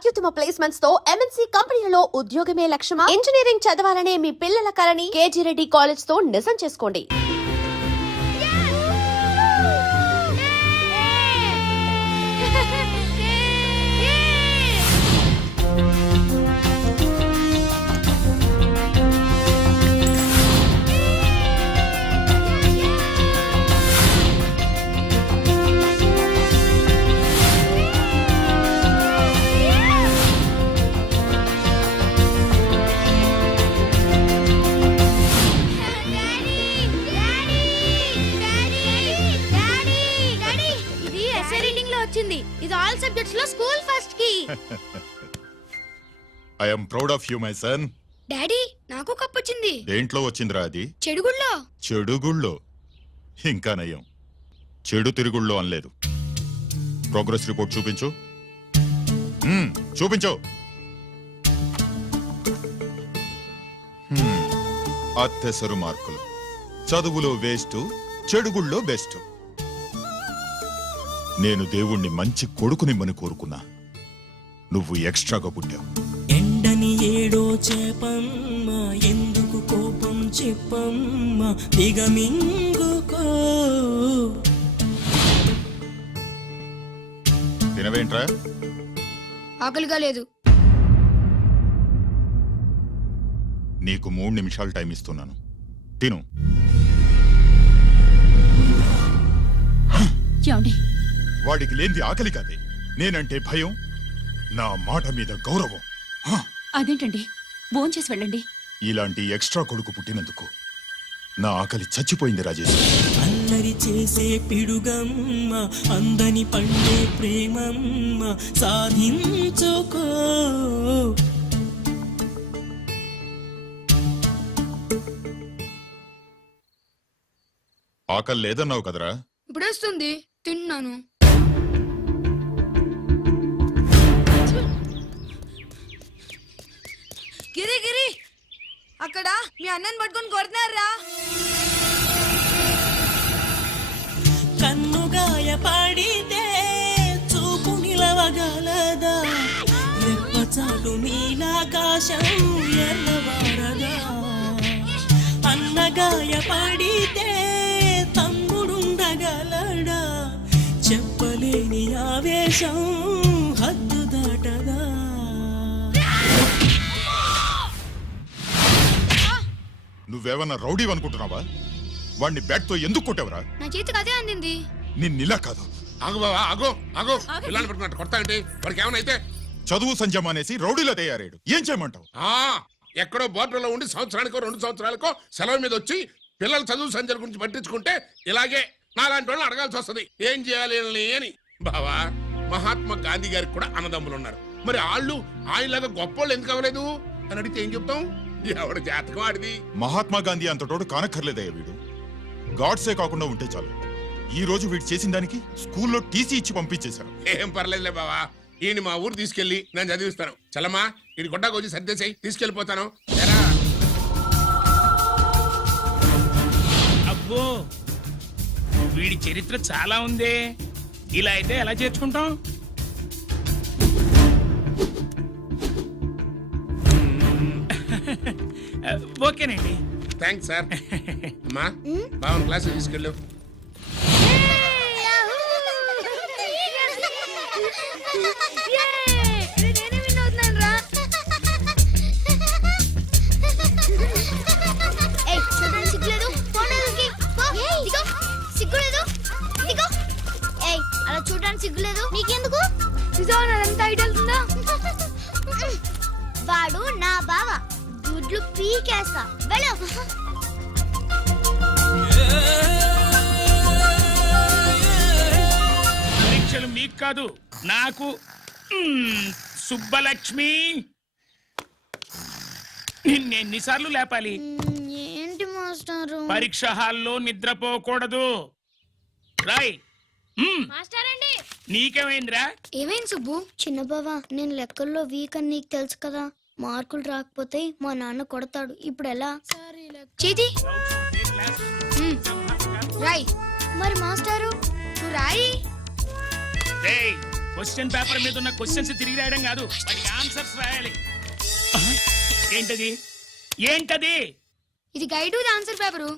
అత్యుత్తమ ప్లేస్మెంట్స్ తో ఎంఎన్సీ కంపెనీలలో ఉద్యోగమే లక్ష్యమా? ఇంజనీరింగ్ చదవాలనే మీ పిల్లల కలని కేజీ రెడ్డి కాలేజ్ తో నిజం చేసుకోండి. ఇది ఆల్ సబ్జెక్ట్స్ లో స్కూల్ ఫస్ట్ కి. I am proud of you my son. Daddy నాకు కప్ వచ్చింది. దేంట్లో వచ్చిందిరా అది? చెడుగుళ్ళో. చెడుగుళ్ళో? ఇంకా నయం, చెడు తిరుగుళ్ళో అనలేదు. ప్రోగ్రెస్ రిపోర్ట్ చూపించు. చూపించు. అత్తెసరు మార్కులు, చదువులో వేస్ట్, చెడుగుళ్ళో బెస్ట్. నేను దేవుణ్ణి మంచి కొడుకునిమ్మని కోరుకున్నా, నువ్వు ఎక్స్ట్రాగా పుట్టావు. ఎండని ఏడో చేపమ్మ, ఎందుకు కోపం చెప్పమ్మ, దిగమింగుకో. తినవేంట్రా? ఆకలిగా లేదు. నీకు 3 నిమిషాలు టైం ఇస్తున్నాను, తిను. వాడికి లేనిది ఆకలి కాదే, నేనంటే భయం, నా మాట మీద గౌరవం. అదేంటండి, భోంచేసి వెళ్ళండి. ఇలాంటి ఎక్స్ట్రా కొడుకు పుట్టినందుకు నా ఆకలి చచ్చిపోయింది రాజేష్. అల్లరి చేసే పిడుగమ్మ, అందని పండే ప్రేమమ్మ, సాధించుకో. ఆకలి లేదన్నావు కదరా? ఇప్పుడేస్తుంది, తిన్నాను. గిరి గిరి, అక్కడ మీ అన్నని పట్టుకొని కొడుతున్నారా? కన్నుగాయ పడితే చూపు నిలవగలదా, రెప్పచాటు నీలాకాశం ఎర్రవారదా. అన్నగాయ పడితే తమ్ముడుండగలడా, చెప్పలేని ఆవేశం హద్దు దాటదా. నువ్వేమన్నా రౌడీ అనుకుంటున్నావా? వాడిని బ్యాట్ తో ఎందుకు కొట్టావరా? నా చేతికి అదే అందింది. నిన్నిలా కాదు. ఆగు బావా, ఆగు ఆగు. పిల్లలు పెట్టుకున్నట్టు కొడతా అంటే వాడికి ఏమైనా చదువు సంజం అనేసి రౌడీలో తయారాడు. ఏం చేయమంటావు? ఎక్కడో బోర్డులో ఉండి సంవత్సరానికో 2 సంవత్సరాలకో సెలవు మీద వచ్చి పిల్లలు చదువు సంజల గురించి పట్టించుకుంటే ఇలాగే నాలాంటి వాళ్ళని అడగాల్సి వస్తుంది. ఏం చేయాలి అని. బావా, మహాత్మా గాంధీ గారికి కూడా అన్నదమ్ములు ఉన్నారు. మరి ఆయనలాగా గొప్పోళ్ళు ఎందుకు అవ్వలేదు అని అడిగితే ఏం చెప్తాం? ఎవడు జాతకం ఆడిది. మహాత్మా గాంధీ అంతటోడు కానక్కర్లేదయ్యా వీడు. గాడ్సే కాకుండా ఉంటే చాలు. ఈ రోజు వీడు చేసిన దానికి స్కూల్లో టీసీ ఇచ్చి పంపించేశారు. ఏం పర్లేదులే బావా, ఈయన మా ఊరు తీసుకెళ్లి నేను చదివిస్తాను. చలమా, ఈయన గొడ్డాకు వచ్చి సర్దేశాయి, తీసుకెళ్లిపోతాను. అబ్బో, వీడి చరిత్ర చాలా ఉందే. ఇలా అయితే ఎలా చేర్చుకుంటాం? ఓకేనండి, థ్యాంక్స్ సార్. అమ్మా, బావన్ క్లాస్ తీసుకెళ్ళు. అలా చూడడానికి సిగ్గులేదు నీకెందుకు? నిజంతా ఐడియా. వాడు నా బావ, గుడ్లు పీకేస్తా. వెళ్ళు. పరీక్షలు మీకు కాదు, నాకు. సుబ్బలక్ష్మి, నిన్నెన్నిసార్లు లేపాలి? ఏంటి మాస్టారు? పరీక్ష హాల్లో నిద్రపోకూడదు. రాయ్. మాస్టర్ అండి, నీకేమైందిరా? ఏమైంది సుబ్బు? చిన్న బావా, నేను లెక్కల్లో వీక్ అని నీకు తెలుసు కదా. మార్కులు రాకపోతే మా నాన్న కొడతాడు. ఇప్పుడు ఎలా? చేతి రాయ్. మరి మాస్టారు, నువ్వు రాయి. క్వశ్చన్ పేపర్ మీద ఉన్న క్వశ్చన్స్ తిరిగి రాయడం కాదు, వాటికి ఆన్సర్స్ రాయాలి. ఏంటది ఏంటది? ఇది గైడ్ ఆన్సర్ పేపరు.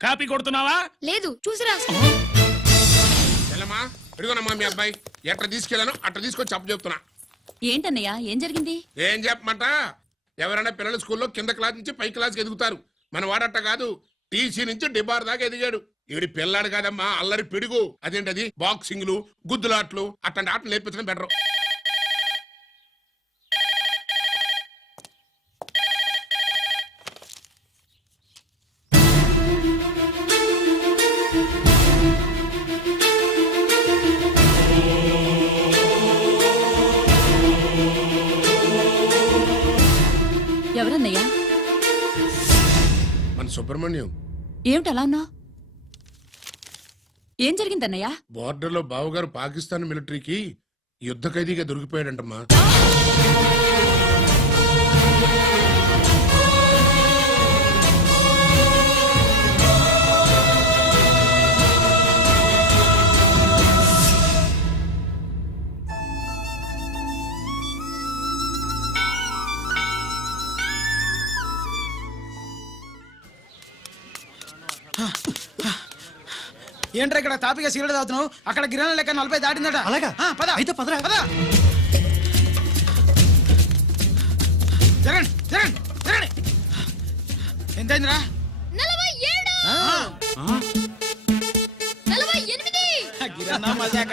కాపీ కొడుతున్నావా? లేదు, చూసి రాసుకో. చెల్లమ్మా ఇదిగోనమ్మా మీ అబ్బాయి ఎట్లా తీసుకెళ్ళాను అట్లా తీసుకొచ్చి అప్పు చెప్తున్నా. ఏంటన్నయ్య, ఏం జరిగింది? ఏం చెప్పమంట, ఎవరైనా పిల్లల స్కూల్లో కింద క్లాస్ నుంచి పై క్లాస్కి ఎదుగుతారు. మన వాడట్ట కాదు, టీసీ నుంచి డిబార్ దాకా ఎదిగాడు. ఈవిడి పిల్లాడు కాదమ్మా, అల్లరి పిడుగు. అదేంటది బాక్సింగ్లు, గుద్దులాట్లు అట్లాంటి ఆటలు నేర్పించడం బెటర్. ఎవరన్నయ్యా? మన సుబ్రహ్మణ్యం ఏమిటి అలా ఉన్నావు? ఏం జరిగిందన్నయ్యా? బోర్డర్లో బావగారు పాకిస్తాన్ మిలిటరీకి యుద్ధ ఖైదీగా దొరికిపోయాడంటమ్మా. ఏంట్రా ఇక్కడ తాపిగా సిగరెట్ తాగుతున్నావు? అక్కడ గిరాణ లెక్క 40 దాటిందట. అలాగా? పద అయితే పదరా. పద. జరగండి జరగండి జరగండి. ఎంతైందిరా? 47. గిరాణ మజాక.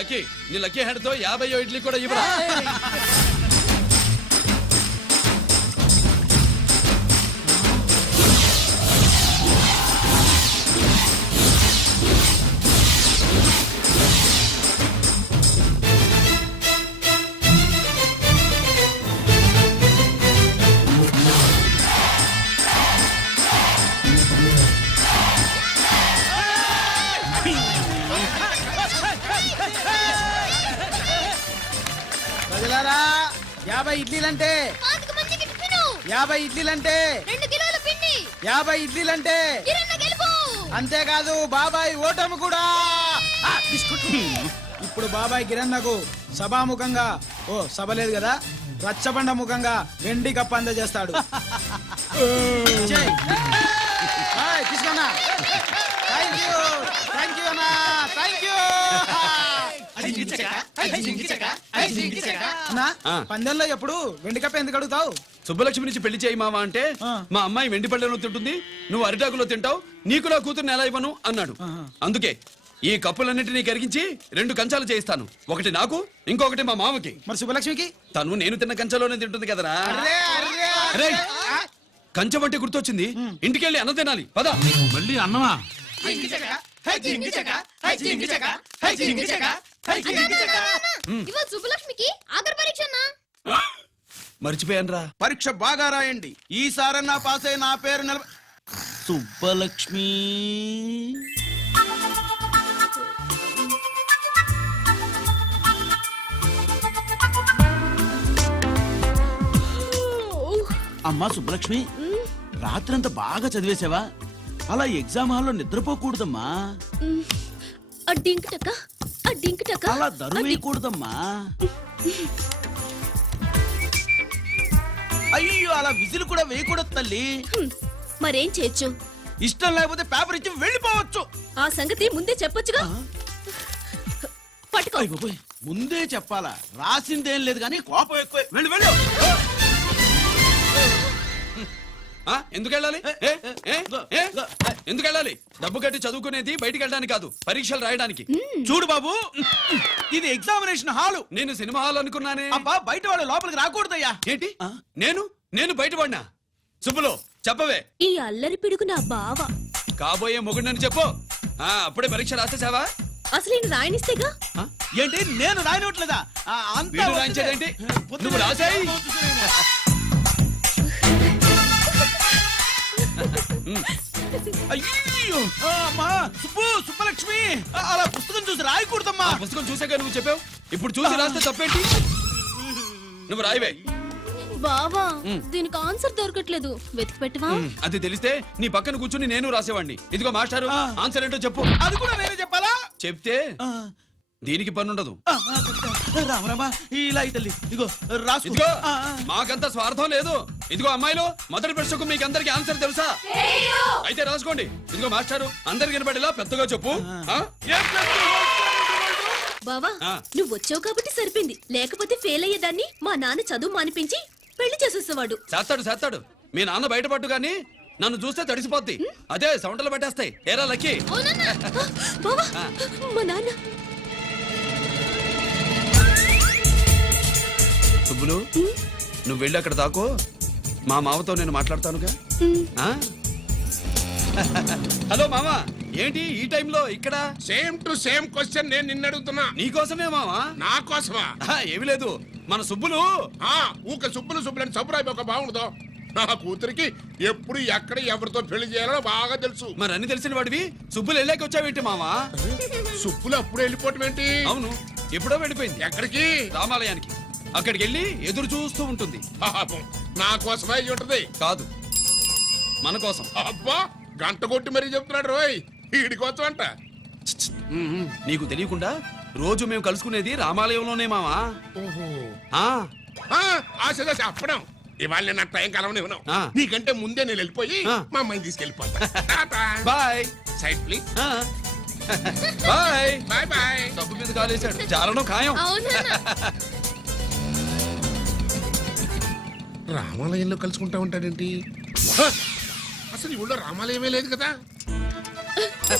లక్కీ, నీ లక్కీ హెడ్ తో 50 ఇడ్లీ కూడా ఇవ్వరా? ప్రజలారా, 50 ఇడ్లీలంటే 50 ఇడ్లీలంటే 2 కిలోల పిండి. 50 ఇడ్లీలంటే కిరణ్ గెలుపు. అంతేకాదు బాబాయ్ ఓటమి కూడా. ఇప్పుడు బాబాయ్ కిరణ్కు సభాముఖంగా, ఓ సభ లేదు కదా, రచ్చబండ ముఖంగా వెండి కప్ప అందజేస్తాడు. తీసుకున్నా. థ్యాంక్ యూ అన్నా, థ్యాంక్ యూ అన్నా. పందెంలో ఎప్పుడు వెండి కప్ప ఎందుకు అడుగుతావు? సుబ్బలక్ష్మి నుంచి పెళ్లి చేయి మావా అంటే మా అమ్మాయి వెండి పళ్ళెలో తింటుంది, నువ్వు అరిటాకులో తింటావు, నీకు నా కూతుర్ని ఎలా ఇవ్వను అన్నాడు. అందుకే ఈ కప్పులన్నిటినీ కరిగించి 2 కంచాలు చేయిస్తాను. ఒకటి నాకు, ఇంకొకటి మా మామకి. మరి శుభలక్ష్మికి? తను నేను తిన్న కంచంలోనే తింటుంది కదరా. రేయ్, కంచం అంటే గుర్తొచ్చింది, ఇంటికెళ్ళి అన్నం తినాలి. పద. మళ్ళీ అన్నమా? ఇవాళ సుబ్బలక్ష్మికి ఆఖరి పరీక్ష అన్నా. మర్చిపోయానురా. పరీక్ష బాగా రాయండి, ఈసారన్నా పాస్ అయి నా పేరు సుబ్బలక్ష్మి. అమ్మా సుబ్బలక్ష్మి, రాత్రంతా బాగా చదివేశావా? అలా ఎగ్జామ్ హాల్లో నిద్రపోకూడదమ్మా. అలా దరువేయకూడదమ్మా. అయ్యో, అలా విజిల్ కూడా వేయకూడదు తల్లి. మరేం చేయొచ్చు? ఇష్టం లేకపోతే పేపర్ ఇచ్చి వెళ్ళిపోవచ్చు. ఆ సంగతి ముందే చెప్పొచ్చుగా. పట్టుకో. అయ్య బాబోయ్, ముందే చెప్పాలా? రాసిందేం లేదు కానీ కోపం ఎక్కువ. వెళ్ళు వెళ్ళు. ఎందుకు వెళ్ళాలి? ఎందుకు వెళ్ళాలి? డబ్బు కట్టి చదువుకునేది బయటికి వెళ్ళడానికి కాదు, పరీక్షలు రాయడానికి. చూడు బాబు, ఇది ఎగ్జామినేషన్ హాలు. నేను సినిమా హాల్ అనుకున్నానే. అబ్బా, బయట వాళ్ళు లోపలికి రాకూడదయ్యా. ఏంటి? నేను బయటపడినా? సుబ్బులు చెప్పవే. ఈ అల్లరి పిడుగు నా బావ. కాబోయే మొగుడని చెప్పు. అప్పుడే పరీక్ష రాసేసావా? అసలు ఈయన రాయనిస్తేగా. ఏంటి, నేను రాయనట్లేదా? వీడు రాయించేదేంటి? నువ్వు రాసాయి. అయ్యో, అమ్మా సుబ్బలక్ష్మి, అలా పుస్తకం చూసి రాయకూడదమ్మా. పుస్తకం చూసాక నువ్వు చెప్పావు, ఇప్పుడు చూసి రాస్తే తప్పేంటి? నువ్వు రాయివే. బావా దీనికి ఆన్సర్ దొరకట్లేదు వెతికి పెట్టవా అది తెలిస్తే నీ పక్కన కూర్చుని నేను రాసేవాడిని. ఇదిగో మాస్టారు ఆన్సర్ ఏంటో చెప్పు. అది కూడా నేనే చెప్పాలా? చెప్తే దీనికి పనుండదు. రామ రామ ఇలా తల్లి ఇదిగో రాసుకో. ఇదిగో మాకంత స్వార్థం లేదు. ఇదిగో అమ్మాయిలు మొదటి ప్రశ్నకు మీకు అందరికి ఆన్సర్ తెలుసా? అయితే రాసుకోండి. ఇదిగో మాస్టారు అందరికి వినపడేలా పెద్దగా చెప్పు. ఆ? బావా నువ్వు వచ్చావు కాబట్టి సరిపోయింది లేకపోతే ఫెయిల్ అయ్యేదాన్ని మా నాన్న చదువు మానిపించి పెళ్లి చేసేసేవాడు చేస్తాడు. మీ నాన్న బయటపడ్డు గాని నన్ను చూస్తే తడిసిపోద్ది. అదే సౌంటలు పట్టేస్తాయి. ఏరా లక్కీ. బావా మా నాన్న సుబ్బులు నువ్వు వెళ్ళి అక్కడ దాకో. మా మామతో నేను మాట్లాడతానుగా. ఆ? హలో మామా, ఏంటి ఈ టైంలో ఇక్కడ? సేమ్ టు సేమ్ క్వశ్చన్ నేను నిన్ను అడుగుతున్నా. నీకోసమే మామా. నా కోసమా? ఏమి లేదు, మన సుబ్బులు ఊక సుబ్బులని సబ్బురాయి ఒక బాగుండదు. నా కూతురికి ఎప్పుడు ఎక్కడ ఎవరితో పెళ్లి చేయాలో బాగా తెలుసు. మరి అన్ని తెలిసిన వాడివి సుబ్బులు వెళ్ళాక వచ్చావేంటి మామా? సుబ్బులు అప్పుడు వెళ్ళిపోవటం ఏంటి? అవును, ఎప్పుడో వెళ్ళిపోయింది. ఎక్కడికి? రామాలయానికి. అక్కడికి వెళ్ళి ఎదురు చూస్తూ ఉంటుంది. పాపం, నా కోసమే అయి ఉంటది. కాదు, మన కోసం. అబ్బా, గంట కొట్టి మరీ చెప్తున్నాడు రోయ్. వీడి కోసం అంట. నీకు తెలియకుండా రోజు మేము కలుసుకునేది రామాలయంలోనే మామా. ఓహో, ఆ ఆశ చెప్పడం. ఇవాళ నేను టైం కలవనివ్వను. ఆ. నీకంటే ముందే నేను వెళ్ళిపోయి ఆ. మా అమ్మాయిని తీసుకెళ్ళిపోతా. Bye. Side please. Bye. Bye bye. డబ్బు మీద కాలేశాడు. చాలడం ఖాయం. రామాలయంలో కలుసుకుంటా ఉంటాడేంటి? అసలు ఈ ఊళ్ళో రామాలయమే లేదు కదా.